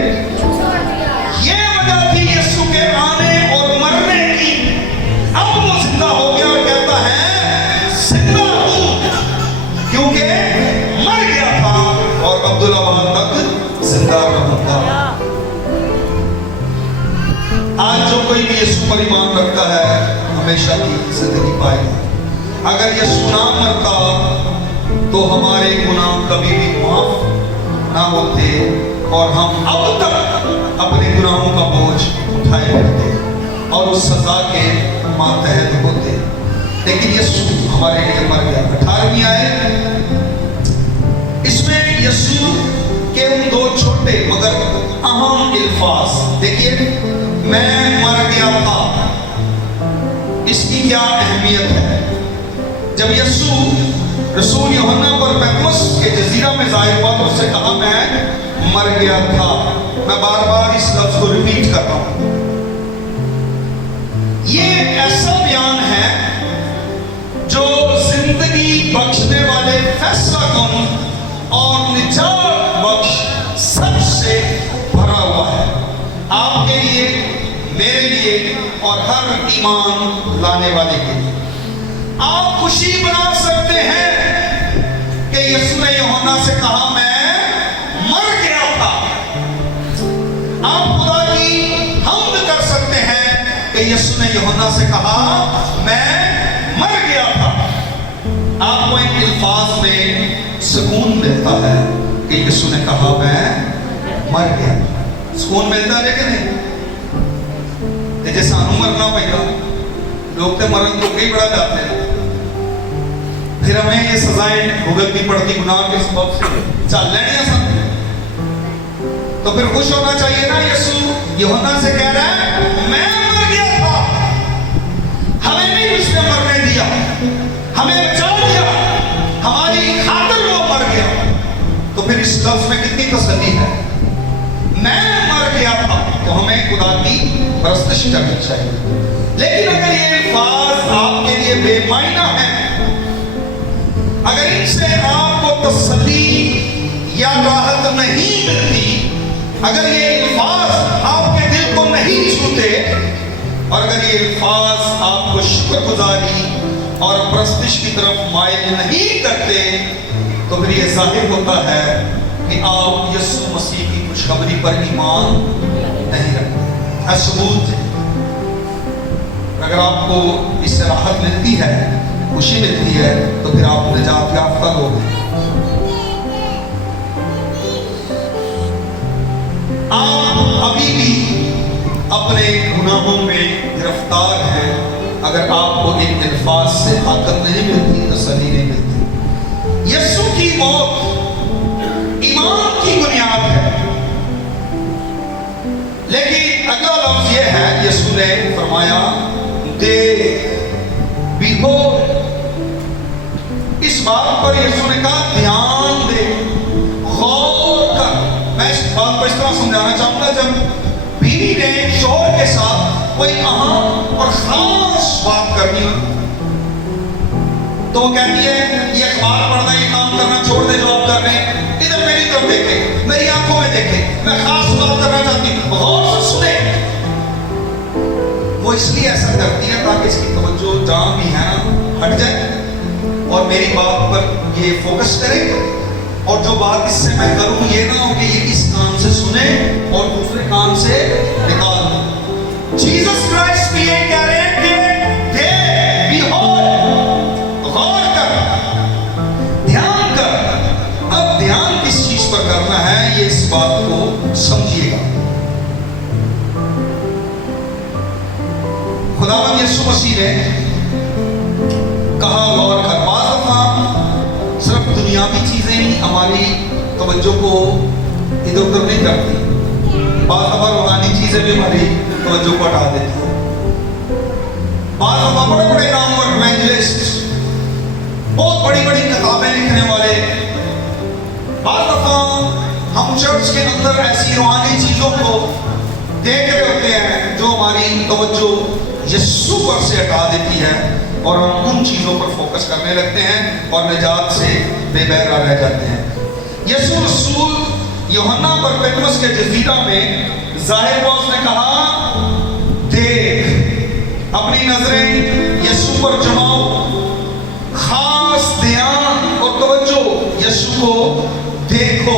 ये वजह जिंदा हो गया और कहता है जिंदा हूं क्योंकि मर गया था और अब्दुल्ला वहां तक जिंदा रहूंगा। आज जो कोई भी यीशु पर ईमान रखता है हमेशा की जिंदगी पाएगा। अगर यीशु ना मरता तो हमारे गुनाह कभी भी माफ ना होते और हम अब तक अपने गुनाहों का बोझ उठाए रहते और उस सजा के मातहत होते। लेकिन यीशु हमारे लिए मर गया। 18वीं आयत, इसमें यीशु के उन दो छोटे मगर अहम अल्फाज देखिए, मैं मर गया था। इसकी क्या अहमियत है? जब यीशु रसूल यूहन्ना पर पैतमोस के जजीरा में जाहिर हुआ तो उससे कहा मैं मर गया था। मैं बार बार इस लफ्ज को रिपीट कर रहा हूं। ये ऐसा बयान है जो जिंदगी बख्शने वाले फैसला कुन और निजात बख्श सबसे भरा हुआ है, आपके लिए, मेरे लिए और हर ईमान लाने वाले के लिए। आप खुशी बना सकते हैं कि यीशु ने यूहन्ना से कहा मैं मर गया था। आप खुदा की हम्द कर सकते हैं कि यीशु ने यूहन्ना से कहा मैं मर गया था। आपको इन अल्फाज में सुकून मिलता है कि यीशु ने कहा मैं मर गया। सुकून मिलता है लेकिन नहीं जे सानू मरना पैदा, लोग तो मरण तो कई बड़ा जाते हैं, फिर हमें ये सजाएं भुगतनी पड़ती गुनाह के सबब से चल लेने सकते, तो फिर खुश होना चाहिए ना। यीशु यूहन्ना से कह रहा है मैं मर गया था, हमें नहीं उसने मरने दिया, हमें बचा दिया, हमारी खातिर वो मर गया। तो फिर इस लफ्ज में कितनी तसल्ली है, मैं मर गया था, तो हमें खुदा की परस्तिश करनी चाहिए। लेकिन अगर ये अल्फाज आपके लिए बेमायना है, अगर इनसे आपको तसल्ली या राहत नहीं मिलती, अगर ये अल्फाज आपके दिल को नहीं छूते और अगर ये अल्फाज आपको शुक्रगुजारी और परस्तिश की तरफ माइल नहीं करते, तो फिर ये जाहिर होता है कि आप यीशु मसीह की खुशखबरी पर ईमान नहीं रखते। सबूत अगर आपको इससे राहत मिलती है, खुशी मिलती है, तो फिर आप निजात याफ्ता लोग। आप अभी भी अपने गुनाहों में गिरफ्तार हैं अगर आपको इन अल्फाज से ताकत नहीं मिलती, तसल्ली नहीं मिलती। यीशु की मौत ईमान की बुनियाद है। लेकिन अगला लफ्ज यह है, यीशु ने फरमाया देख, behold। इस बात पर यीशु ने कहा ध्यान दे, गौर कर। मैं इस बात को इस तरह समझाना चाहूंगा, जब बीवी ने शौहर के साथ कोई अहम और खास बात करनी हो तो वो कहती है ये अखबार पढ़ना, ये काम करना छोड़ दे जो आप कर रहे हैं, इधर मेरी तरफ देखे, मेरी आंखों में देखे, मैं खास बात करना चाहती हूँ, गौर से सुने। वो इसलिए ऐसा करती है ताकि इसकी तवज्जो जहां भी है ना हट जाए और मेरी बात पर ये फोकस करे, और जो बात इससे मैं करूं ये ना हो कि ये इस कान से सुने और दूसरे कान से निकाल दे। जीसस क्राइस्ट भी ये कह रहे हैं कि दे, behold, गौर कर, ध्यान कर। अब ध्यान किस चीज पर करना है, ये इस बात को समझिएगा। खुदावंद यीशु मसीह ने कहा गौर कर। बात सिर्फ दुनियावी चीजें ही हमारी तवज्जो को इधर उधर नहीं करती, बात रूहानी चीजें भी हमारी तवज्जो को हटा देती है। बात बड़े बड़े नामवर इवेंजलिस्ट, बहुत बड़ी बड़ी किताबें लिखने वाले, बात हम चर्च के अंदर ऐसी रूहानी चीजों को देख रहे होते हैं जो हमारी तवज्जो यीशु पर से हटा देती है और हम उन चीजों पर फोकस करने लगते हैं और निजात से बेबहरा रह जाते हैं। यीशु रसूल यूहन्ना पर पैतमोस के जजीरा में जाहिर हुआ, उसने कहा देख, अपनी नजरें यीशु पर जमाओ, खास ध्यान और तवज्जो यीशु को देखो।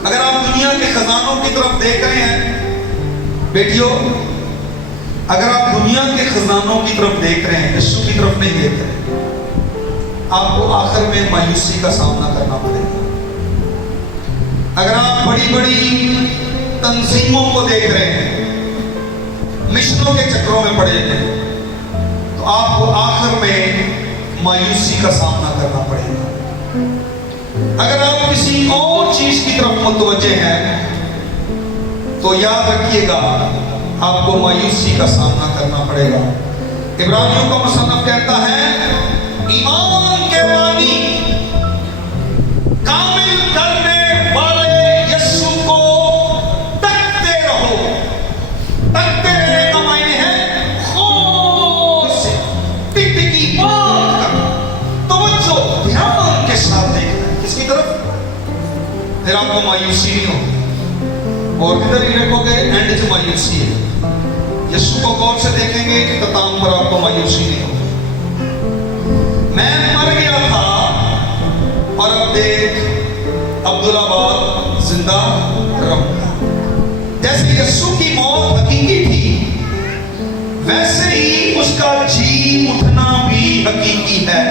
अगर आप दुनिया के खजानों की तरफ देख रहे हैं बेटियों, अगर आप दुनिया के खजानों की तरफ देख रहे हैं, यीशु की तरफ नहीं देख रहे, आपको आखिर में मायूसी का सामना करना पड़ेगा। अगर आप बड़ी बड़ी तंजीमों को देख रहे हैं, मिशनों के चक्रों में पड़े हैं, तो आपको आखिर में मायूसी का सामना करना पड़ेगा। अगर आप किसी और चीज की तरफ मुतवज्जे हैं, तो याद रखिएगा आपको मायूसी का सामना करना पड़ेगा। इब्रानियों का मुसन्नफ कहता है, ईमान के वाणी कामिल करने वाले यीशु को तकते रहो। तकते रहने का मायने है गौर से, टिकटिकी बांध कर, तवज्जो ध्यान के साथ देखना। किसकी तरफ? फिर आपको मायूसी नहीं होगी, और किधर ही देखोगे एंड से मायूसी है। यीशु को गौर से देखेंगे कि तताम पर आपको मायूसी नहीं होगी। मैं मर गया था और अब देख अब्दुल्लाबाद जिंदा रहूंगा। जैसे यीशु की मौत हकीकी थी, वैसे ही उसका जी उठना भी हकीकी है।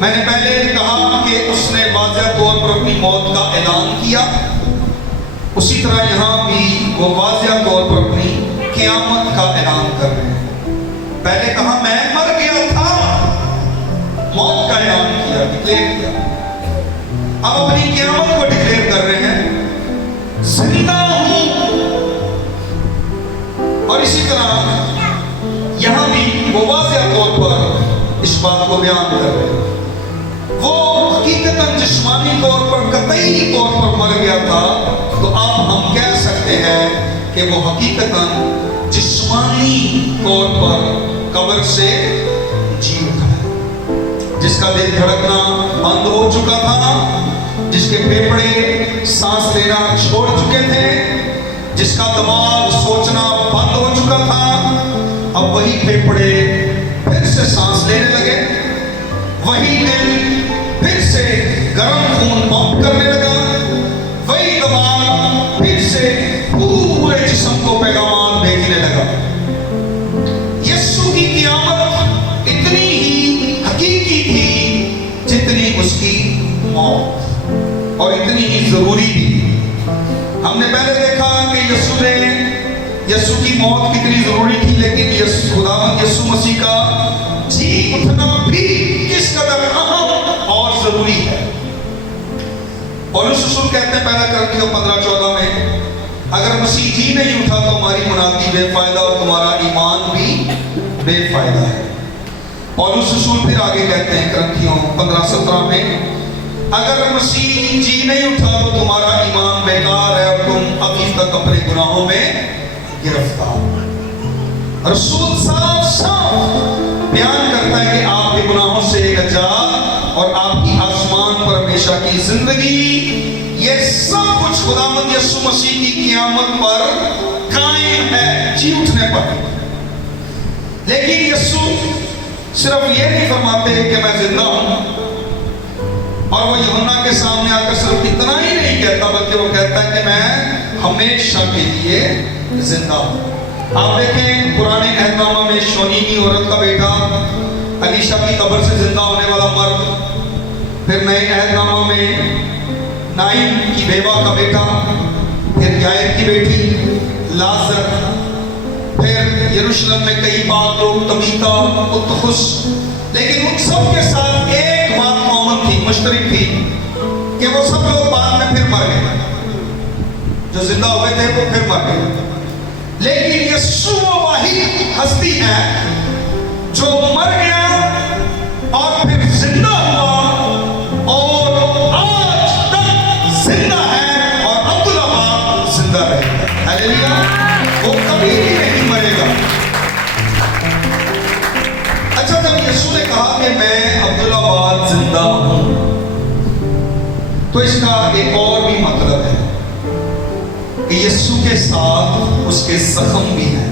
मैंने पहले कहा कि उसने वाज़ेह तौर पर अपनी मौत का ऐलान किया, उसी तरह यहां भी वो वाज़ेह तौर पर अपनी क़यामत का ऐलान कर रहे हैं। पहले कहा मैं मर गया था, मौत का ऐलान किया, डिक्लेयर किया। अब अपनी क़यामत को डिक्लेयर कर रहे हैं, जिंदा हूं। और इसी तरह यहां भी वो वाज़ेह तौर पर इस बात को बयान कर रहे हैं। वो हकीकतन जिस्मानी तौर पर, कतई तौर पर मर गया था, तो अब हम कह सकते हैं कि वो हकीकतन जिस्मानी तौर पर कब्र से जी उठा है। जिसका दिल धड़कना बंद हो चुका था, जिसके फेफड़े सांस लेना छोड़ चुके थे, जिसका दिमाग सोचना बंद हो चुका था, अब वही फेफड़े फिर से सांस लेने लगे, वही दिल फिर से गर्म खून पंप करने लगा, वही दिमाग फिर से पूरे जिस्म को पैगाम भेजने लगा। यीशु की क़यामत इतनी ही हकीकी थी जितनी उसकी मौत, और इतनी ही जरूरी थी। हमने पहले देखा कि यीशु की मौत कितनी जरूरी थी, लेकिन खुदावंद यीशु मसीह का जी उठना भी किस कदर अहम और जरूरी है। और रसूल कहते हैं पहला करंथियों 15:14 में, अगर मसीह जी नहीं उठा तो हमारी मुनादी बेफायदा और तुम्हारा ईमान भी बेफायदा है। और रसूल फिर आगे कहते हैं करंथियों 15:17 में, अगर मसीह जी नहीं उठा तो तुम्हारा ईमान बेकार है और तुम अभी तक अपने गुनाहों में गिरफ्तार। रसूल साफ बयान करता है कि आपके गुनाहों से निजात और आपकी आसमान पर हमेशा की जिंदगी, ये सब कुछ खुदावंद यीशु मसीह की क़यामत पर कायम है, जी उठने पर। लेकिन यीशु सिर्फ ये नहीं फरमाते कि मैं जिंदा हूं, और वो यूहन्ना के सामने आकर सिर्फ इतना ही नहीं कहता, बल्कि वो कहता है कि मैं हमेशा के लिए जिंदा हूं। आप देखें पुराने अहदनामा में शोनीमी औरत का बेटा, अलीशा की कब्र से जिंदा होने वाला मर्द, फिर नए अहदनामा में नाइम की बेवा का बेटा, फिर यायर की बेटी लाजर, फिर यरूशलेम में कई बात लोग तबीता, उत्तुखुस, लेकिन उन सब के साथ एक बात कॉमन थी, मुश्तरक थी, कि वो सब लोग बाद में फिर मर गए। जो जिंदा हुए थे वो फिर मर गए। लेकिन यीशु वो वाहिद हस्ती है जो मर गया और फिर जिंदा हुआ, और आज तक जिंदा है, और अब्दुल्लाबाद जिंदा रहेगा। हालेलुया। वो कभी भी नहीं मरेगा। अच्छा, जब यीशु ने कहा कि मैं अब्दुल्लाबाद जिंदा हूं, तो इसका एक और भी मतलब है कि कि यीशु के साथ उसके जख्म भी हैं,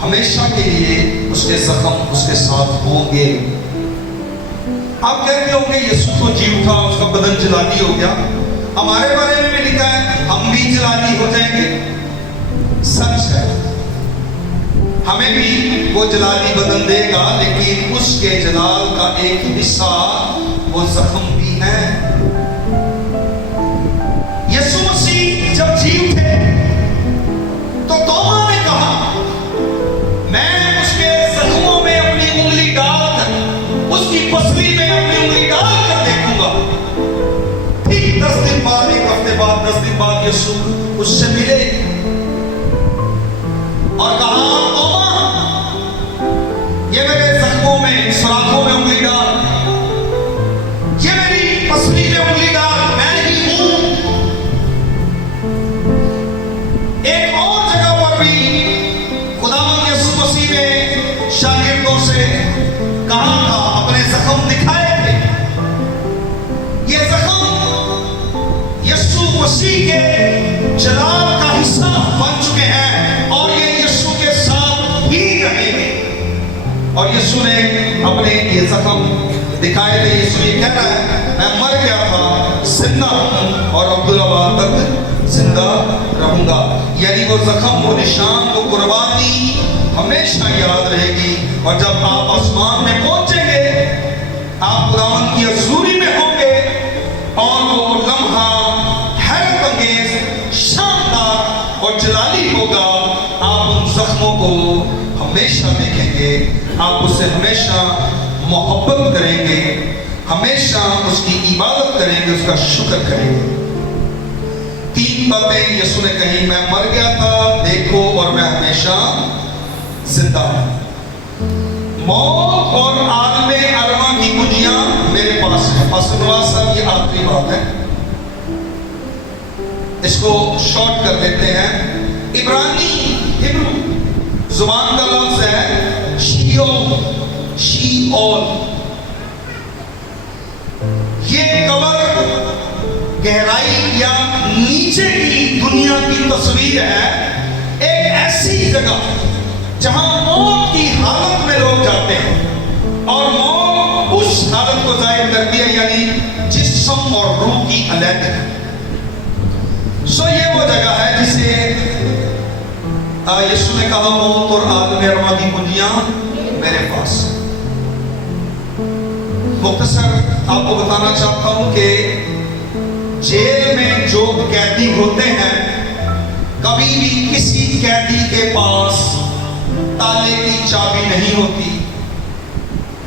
हमेशा के लिए उसके जख्म उसके साथ होंगे। आप कहते होंगे यीशु तो जी उठा, उसका बदन जलाली हो गया, हमारे बारे में भी लिखा है हम भी जलाली हो जाएंगे। सच है, हमें भी वो जलाली बदन देगा, लेकिन उसके जलाल का एक हिस्सा वो जख्म भी है। यीशु मसीह जब जी उठे तो तोमा ने कहा मैं उसके जख्मों में अपनी उंगली डालकर, उसकी पसली में अपनी उंगली डालकर देखूंगा। ठीक 10 दिन बाद, एक हफ्ते बाद, 10 दिन बाद यीशु उससे मिले और कहा तोमा ये मेरे जख्मों में, सुराखों में उंगली डाल, ये मेरी पसली में उंगली डाल, मैं ही हूं। एक और जगह पर भी खुदावंद यीशु मसीह ने शागिर्दों से कहा था, अपने जख्म दिखाए थे। ये जख्म यीशु मसीह के जलाल का हिस्सा बन चुके हैं और ये यीशु के साथ ही रहेंगे। और यीशु ने अपने ये जख्म दिखाए थे। यीशु ये कह रहा है मैं मर गया था, जिंदा हूं और अब्दुल्लाबाद तक जिंदा रहूंगा। यानी वो जख्म, वो निशान, वो कुर्बानी हमेशा याद रहेगी। और जब आप आसमान में पहुंचेंगे, आप खुदावंद की हजूरी में होंगे और वो लम्हा हैरत अंगेज, शानदार और जलाली होगा। आप उन जख्मों को हमेशा देखेंगे, आप उससे हमेशा मोहब्बत करेंगे, हमेशा उसकी इबादत करेंगे, उसका शुक्र करेंगे। 3 बातें यीशु ने कही, मैं मर गया था देखो और मैं हमेशा जिंदा हूं। मौत और आलमे अरमा की कुंजियां मेरे पास है। फसलवा साहब ये आखिरी बात है, इसको शॉर्ट कर देते हैं। इब्रानी हिब्रू जुबान का लफ्ज है शीओल। ये कब्र गहराई या नीचे की दुनिया की तस्वीर है। एक ऐसी जगह जहां मौत की हालत में लोग जाते हैं और मौत उस हालत को जाहिर करती है, यानी जिस्म और रूह की अलग है। सो ये वो जगह है जिसे यीशु ने कहा मौत और आलम अरमा की कुंजियां मेरे पास। मुख्तसर आपको बताना चाहता हूं कि जेल में जो कैदी होते हैं, कभी भी किसी कैदी के पास ताले की चाबी नहीं होती।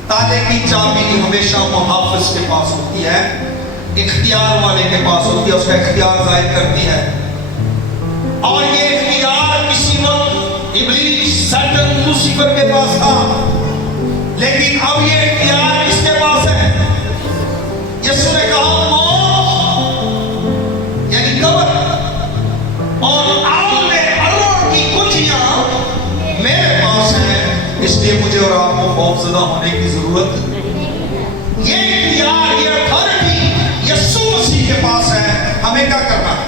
ताले की चाबी हमेशा मुहाफिज के पास होती है, इख्तियार वाले के पास होती है, उसका इख्तियार जाहिर करती है। और ये इख्तियार किसी वक्त इब्लीस, शैतान, लूसीफर के पास था, लेकिन अब ये इख्तियार किसके पास है? यीशु ने कहा मौत यानी कब्र और आलम अरमा की कुंजियां मेरे पास है, इसलिए मुझे और आपको खौफजदा होने की जरूरत नहीं। ये इख्तियार, ये अथॉरिटी यीशु मसीह के पास है। हमें क्या करना है?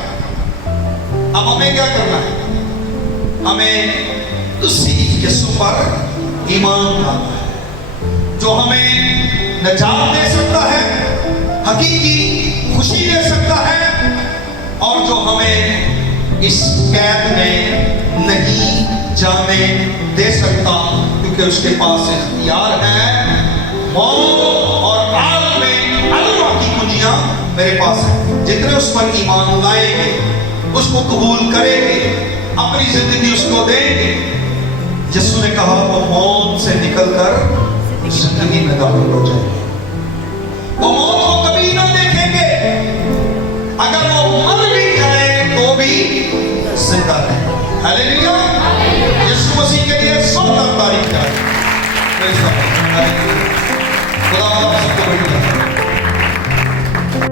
अब हमें क्या करना है? हमें उसी यीशु पर ईमान लाना है जो हमें निजात दे सकता है, हकीकी खुशी दे सकता है और जो हमें इस कैद में नहीं जाने दे सकता, क्योंकि उसके पास इख्तियार है। मौत और आलम अरमा की कुंजियां मेरे पास है। जितने उस पर ईमान लाएंगे, उसको कबूल करेंगे, अपनी जिंदगी उसको देंगे, यीशु ने कहा वो मौत से निकलकर जिंदगी में दाखिल हो जाएंगे। वो मौत को कभी ना देखेंगे। अगर वो मर भी जाए तो भी जिंदा रहे। हालेलुया। यीशु मसीह के लिए 100 तारीफ करें। खुदा आपको बड़ी